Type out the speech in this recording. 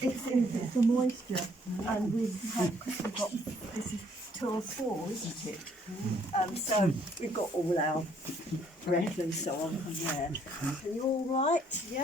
It's the moisture, and we've got, this is tour 4, isn't it? So we've got all our ref and so on from there. Are you all right? Yeah?